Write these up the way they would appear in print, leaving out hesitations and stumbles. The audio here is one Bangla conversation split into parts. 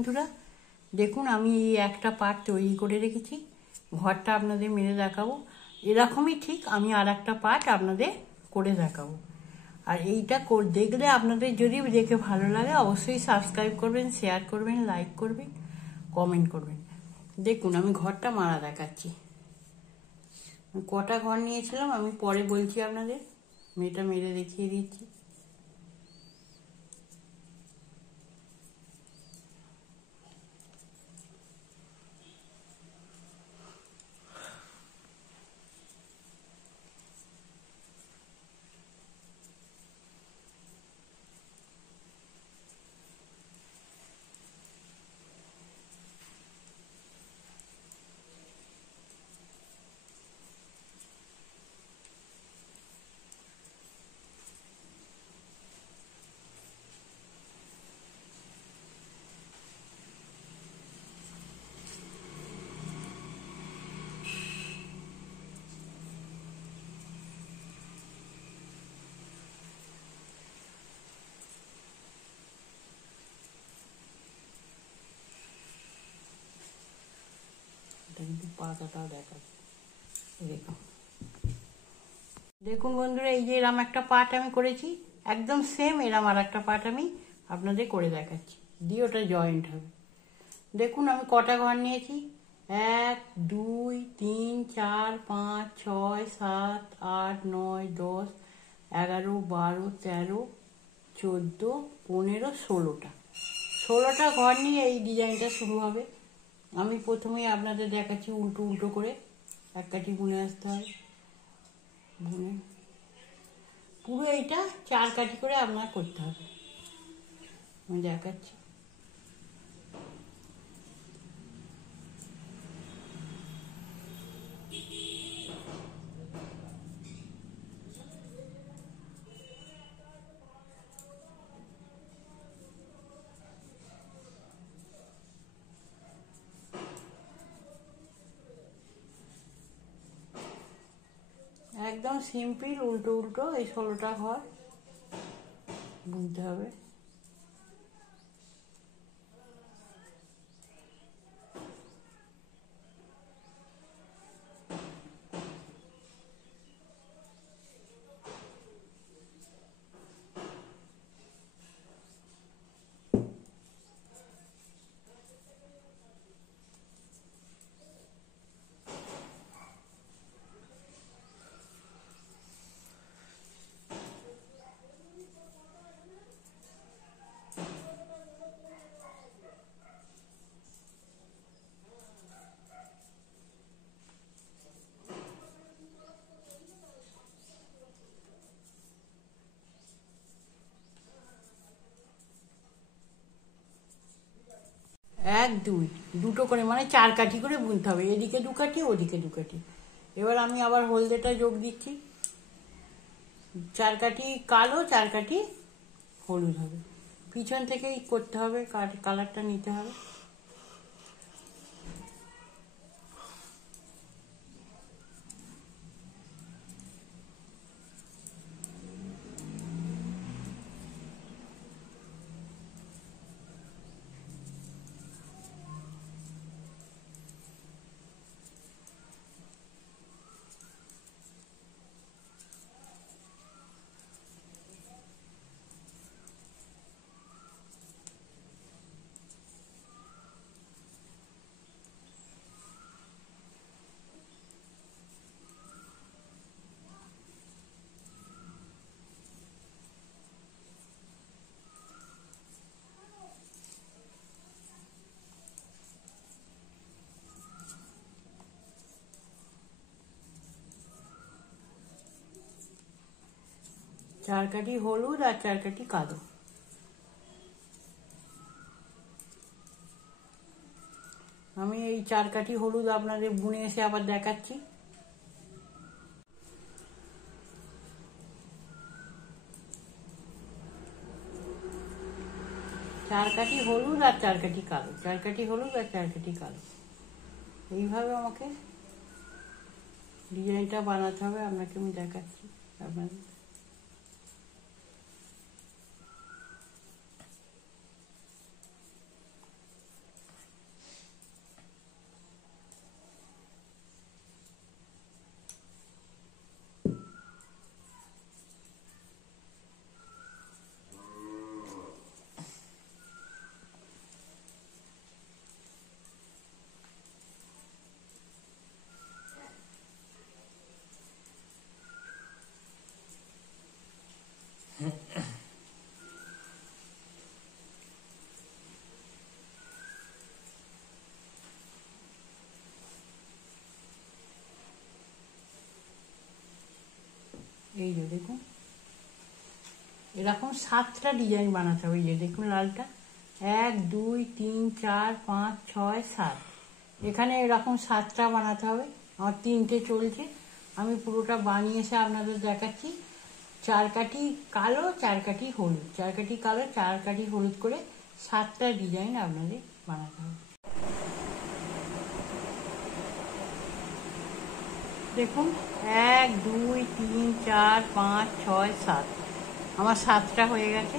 বন্ধুরা, দেখুন আমি এই একটা পার্ট তৈরি করে রেখেছি। ঘরটা আপনাদের মেরে দেখাবো। এরকমই ঠিক আমি আর একটা পার্ট আপনাদের করে দেখাবো। আর এইটা দেখলে আপনাদের যদি দেখে ভালো লাগে অবশ্যই সাবস্ক্রাইব করবেন, শেয়ার করবেন, লাইক করবেন, কমেন্ট করবেন। দেখুন আমি ঘরটা মারা দেখাচ্ছি। কটা ঘর নিয়েছিলাম আমি পরে বলছি আপনাদের, মেয়েটা মেরে দেখিয়ে দিচ্ছি। কিন্তু পাতাটাও দেখুন বন্ধুরা, এই যে এরম একটা পার্ট আমি করেছি, একদম সেম এরম আর একটা পার্ট আমি আপনাদের করে দেখাচ্ছি, দিয়ে ওটা জয়েন্ট হবে। দেখুন আমি কটা ঘর নিয়েছি, 1 2 3 4 5 6 7 8 9 10 11 12 13 14 15 16টা ঘর নিয়ে এই ডিজাইনটা শুরু হবে। আমি প্রথমেই আপনাদের দেখাচ্ছি উল্টো উল্টো করে এক কাঠি বুনে আসতে হয়। বুনে পুরো এইটা 4 কাঠি করে আপনার করতে হবে। আমি দেখাচ্ছি। একদম সিম্পল উল্টো উল্টো এই 16টা ঘর বুনতে হবে। এক দুই দুটো করে মানে 4 কাঠি করে বুনতে হবে, এদিকে 2 কাঠি ওদিকে 2 কাঠি। এবার আমি আবার হলদেটা যোগ দিচ্ছি, 4 কাঠি কালো 4 কাঠি হলুদ হবে। পিছন থেকেই করতে হবে, কালারটা নিতে হবে। চার কাঠি হলুদ আর 4 কাঠি কালো। আমি এই 4 কাঠি হলুদ আপনাদের বুনে এসে আবার দেখাচ্ছি। চার কাঠি হলুদ আর 4 কাঠি কালো, 4 কাঠি হলুদ আর 4 কাঠি কালো, এইভাবে আমাকে ডিজাইনটা বানাতে হবে। আপনাকে আমি দেখাচ্ছি আপনাদের। এরকম 7টা ডিজাইন বানাতে হবে। এই যে দেখুন লালটা 1 2 3 4 5 6 7, এখানে এরকম 7টা বানাতে হবে। আমার 3টে চলছে, আমি পুরোটা বানিয়ে এসে আপনাদের দেখাচ্ছি। 4 কাঠি কালো, 4 কাঠি হলুদ, 4 কাঠি কালো 4 কাঠি হলুদ করে 7টা ডিজাইন আপনাদের বানাতে হবে। দেখুন 1 2 3 4 5 6 7, আমার 7টা হয়ে গেছে।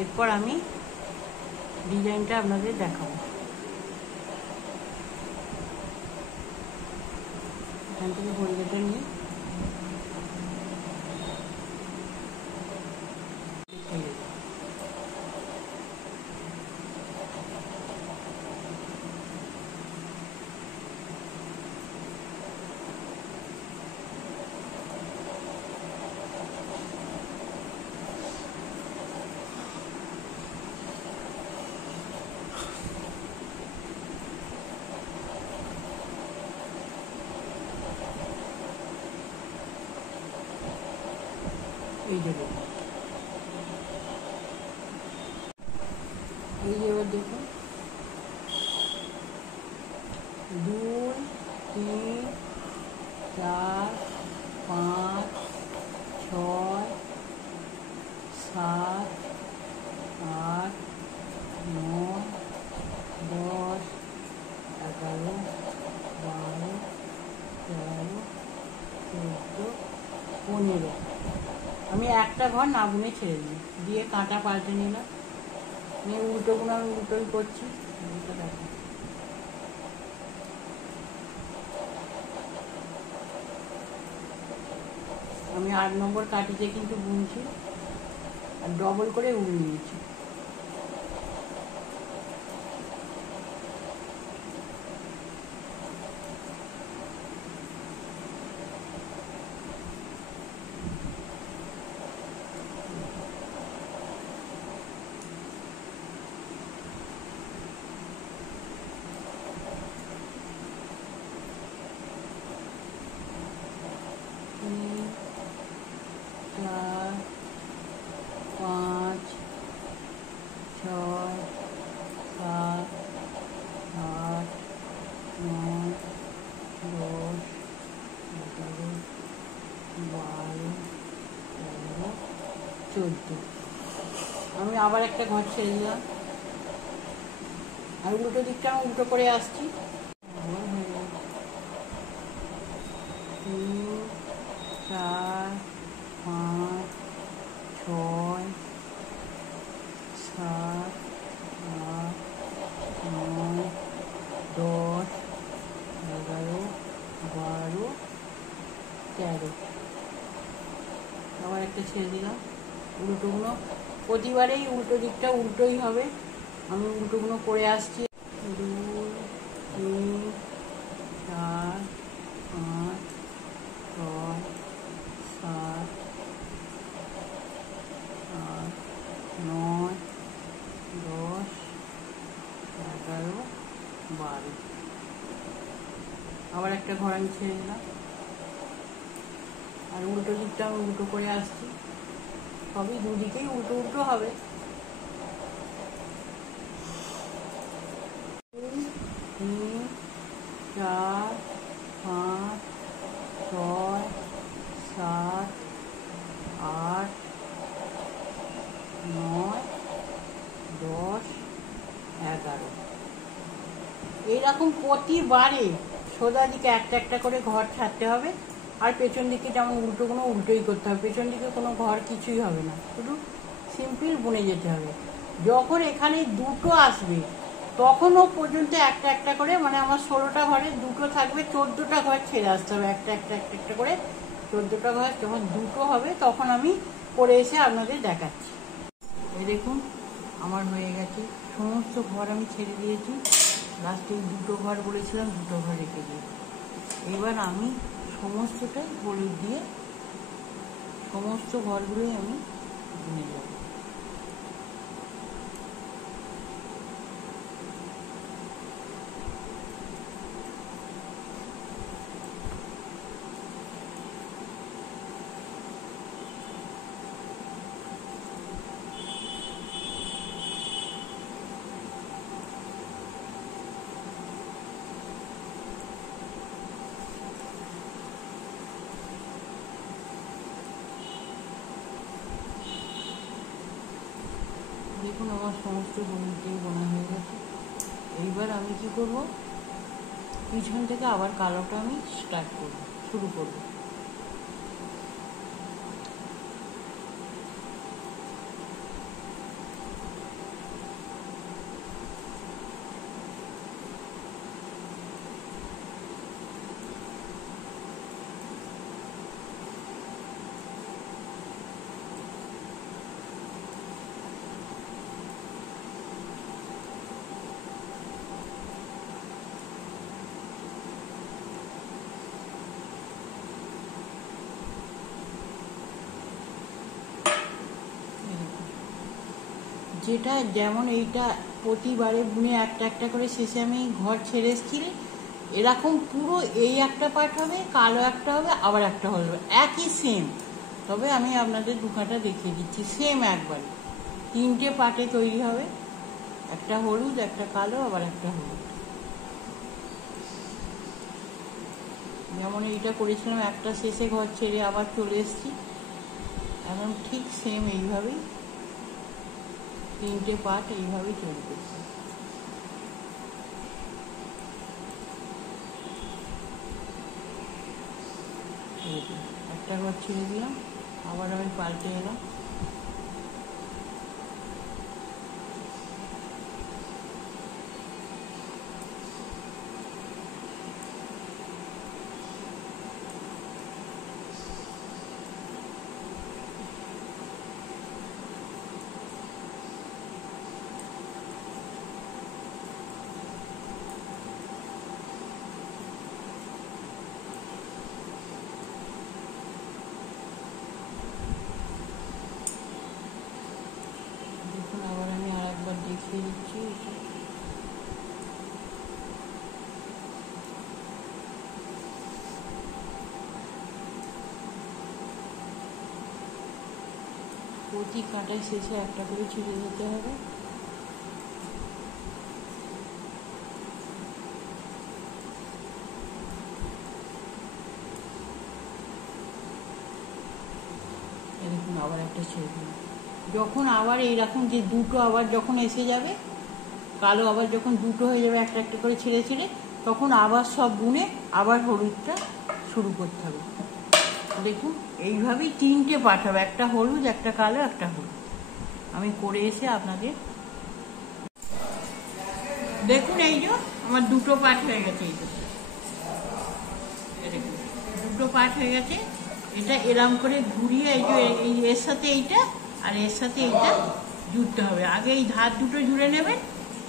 এরপর আমি ডিজাইনটা আপনাদের দেখাবো। এখান থেকে হলুদটা নিয়ে এই যে দেখুন, এই যে এবার দেখুন 2 3 4 5 6 7 8 9 10 11 12 13 14 15, আমি একটা ঘর না বুনে ছেড়ে দিই, দিয়ে কাঁটা পাল্টে নিলাম, নিয়ে উল্টোগুলো আমি উল্টোই করছি। দেখো আমি 8 নম্বর কাটিতে কিন্তু বুনছি আর ডবল করে উল নিয়েছি। আমি আবার একটা ঘর ছেড়ে দিলাম আর উল্টো দিকটা আমি উল্টো করে আসছি। 3 4 5 6 7 8 9 10 11 12 13, আবার একটা ছেড়ে দিলাম। উল্টোগুলো প্রতিবারেই উল্টো দিকটা উল্টোই হবে, আমি উল্টোগুলো করে আসছি। 2 3 4 5 6 7 8 9 10 11 12, আবার একটা ঘর আমি ছেড়ে দিলাম আর উল্টো দিকটা আমি উল্টো করে আসছি। সবই দুদিকেই উল্টো উল্টো হবে। 3 4 5 6 7 8 9 10 11, এইরকম প্রতিবারে সোজা দিকে একটা একটা করে ঘর ছাড়তে হবে আর পেছন দিকে যেমন উল্টোগুলো উল্টোই করতে হবে। পেছন দিকে কোনো ঘর কিছুই হবে না, শুধু সিম্পল বুনে যেতে হবে। যখন এখানে দুটো আসবে তখনও পর্যন্ত একটা একটা করে, মানে আমার 16টা ঘরে দুটো থাকবে, 14টা ঘর ছেড়ে আসতে হবে একটা একটা একটা একটা করে। 14টা ঘর যখন দুটো হবে তখন আমি করে এসে আপনাদের দেখাচ্ছি। এই দেখুন আমার হয়ে গেছে, সমস্ত ঘর আমি ছেড়ে দিয়েছি, লাস্টে দুটো ঘর বলেছিলাম দুটো ঘর রেখে দিয়েছি। এবার আমি সমস্তটাই হলুদ দিয়ে সমস্ত ঘরগুলোই আমি বুনে যাব। সমস্ত হলুদ দিয়ে বোনা হয়ে গেছে। এইবার আমি কি করব, পিছন থেকে আবার কালোটা আমি শুরু করব। যেটা যেমন এইটা প্রতিবারে বুনে একটা একটা করে শেষে আমি ঘর ছেড়ে এসেছি, এরকম পুরো এই একটা পার্ট হবে, কালো একটা হবে, আবার একটা হবে, একই সেম। তবে আমি আপনাদের দুখাটা দেখিয়ে দিচ্ছি, সেম একবারে 3টে পার্টে তৈরি হবে, একটা হলুদ, একটা কালো, আবার একটা হলুদ। যেমন এইটা করেছিলাম একটা শেষে ঘর ছেড়ে আবার চলে এসেছি, এখন ঠিক সেম এইভাবেই 3টে পার্ট এইভাবেই তৈরি করছি। একটা ঘর ছেড়ে দিলাম, আবার আমি পাল্টে এলাম, আবার আমি আর একবার দেখিয়ে দিচ্ছি। প্রতি কাঁটায় শেষে একটা করে ছিঁড়ে দিতে হবে। এরকম আবার একটা ছেড়ে দিলাম। যখন আবার এইরকম যে দুটো আবার যখন এসে যাবে, কালো আবার যখন দুটো হয়ে যাবে একটা একটা করে ছেড়ে ছেড়ে, তখন আবার সব বুনে আবার হলুদটা শুরু করতে হবে। দেখুন এইভাবেই 3টে পার্ট হবে, একটা হলুদ, একটা কালো, একটা হলুদ। আমি করে এসে আপনাদের দেখুন, এই যে আমার দুটো পার্ট হয়ে গেছে, দুটো পার্ট হয়ে গেছে। এটা এরম করে ঘুরিয়ে এই যে এর সাথে এইটা আর এর সাথে এইটা জুড়তে হবে। আগে এই ধার দুটো জুড়ে নেবেন,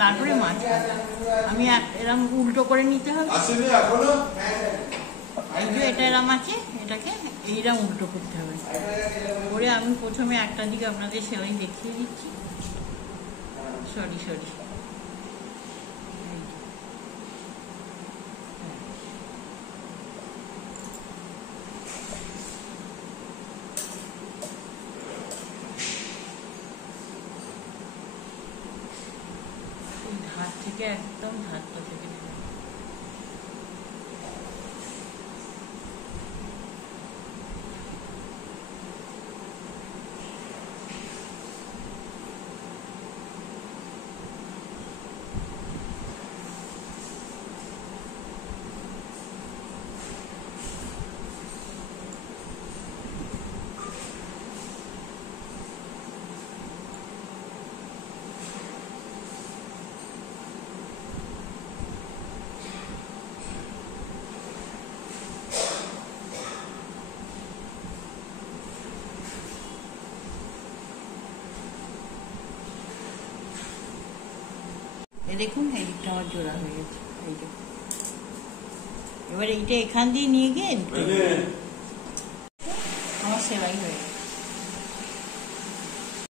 তারপরে মাছ আমি এরম উল্টো করে নিতে হবে। এই যে এটা এরম আছে, এটাকে এইরকম উল্টো করতে হবে করে আমি প্রথমে একটা দিকে আপনাদের সেলাই দেখিয়ে দিচ্ছি। সরি ধার থেকে একদম ধারটা থেকে দেখুন এই দিকটা আমার জোড়া হয়ে গেছে। এইটা এবার এইটা এখান দিয়ে নিয়ে গিয়ে আমার সেলাই হয়ে গেছে।